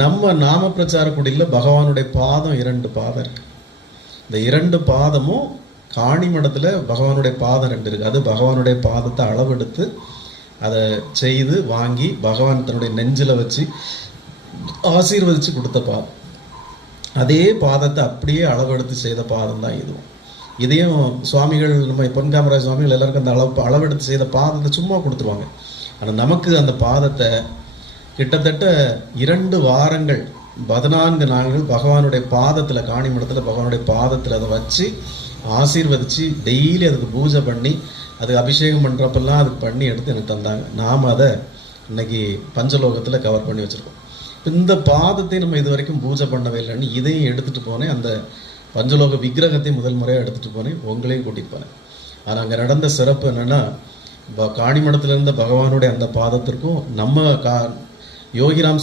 நம்ம நாம பிரச்சார குடியில் பகவானுடைய பாதம் 2 பாதம் இருக்கு. இந்த 2 பாதமும் காணி மடத்தில் பகவானுடைய பாதம் 2 இருக்குது. அது பகவானுடைய பாதத்தை அளவெடுத்து அதை செய்து வாங்கி பகவான் தன்னுடைய நெஞ்சில் வச்சு ஆசீர்வதித்து கொடுத்த பாதம். அதே பாதத்தை அப்படியே அளவெடுத்து செய்த பாதம் தான் இதுவும். இதையும் சுவாமிகள், நம்ம பொன்காமராஜ் சுவாமிகள் எல்லாருக்கும் அந்த அளவெடுத்து செய்த பாதத்தை சும்மா கொடுத்துருவாங்க. ஆனால் நமக்கு அந்த பாதத்தை கிட்டத்தட்ட 2 வாரங்கள் 14 நாட்கள் பகவானுடைய பாதத்தில், காணி மடத்தில் பகவானுடைய பாதத்தில் அதை வச்சு ஆசீர்வதித்து டெய்லி அதுக்கு பூஜை பண்ணி அதுக்கு அபிஷேகம் பண்ணுறப்பெல்லாம் அதுக்கு பண்ணி எடுத்து எனக்கு தந்தாங்க. நாம் அதை இன்னைக்கு பஞ்சலோகத்தில் கவர் பண்ணி வச்சுருக்கோம். இந்த பாதத்தை நம்ம இது வரைக்கும் பூஜை பண்ணவே இல்லைன்னு இதையும் எடுத்துகிட்டு போனேன். அந்த பஞ்சலோக விக்கிரகத்தை முதல் முறையாக எடுத்துகிட்டு போனேன், உங்களையும் கூட்டிகிட்டு போனேன். ஆனால் அங்கே நடந்த சிறப்பு என்னென்னா, காணிமடத்தில் இருந்த பகவானுடைய அந்த பாதத்திற்கும் நம்ம யோகிராம்